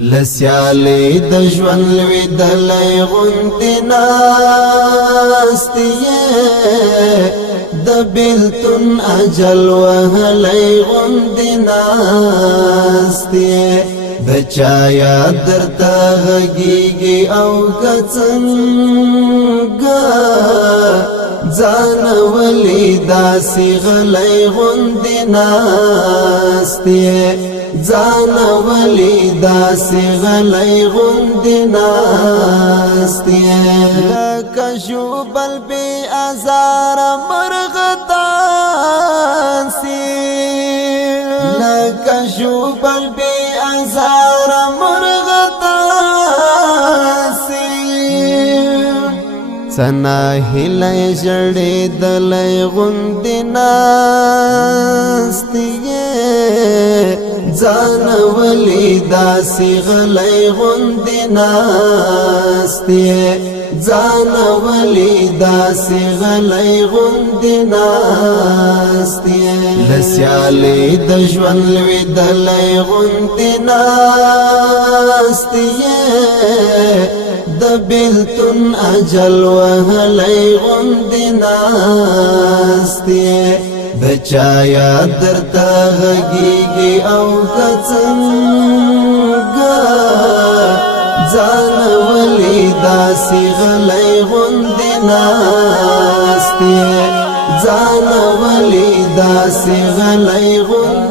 لسیالی د ژوند لویدلی غوندې ناستې د بیلتون اجل وهلی غوندې ناستې د چا یاد درته غږیږي او که څنګه ځان ولې داسې غلی غوندې ناستې ځان ولې داسې غلی غوندې ناستې لکه ژوبل بې ازاره مرغه داسې لکه ژوبل بې ازاره مرغه داسې څه ناهیلی ژړېدلی غوندې ناستې ځان ولې داسې غلی غوندې ناستې ځان ولې داسې غلی غوندې ناستې لسیالې د ژوند لویدلی غوندې ناستې د بیلتون اجل وهلی غوندې ناستې د چا یاد درته غږیږي او که څنګه ځان ولې داسې غلی غوندې ناستې ځان ولې داسې غلی غوندې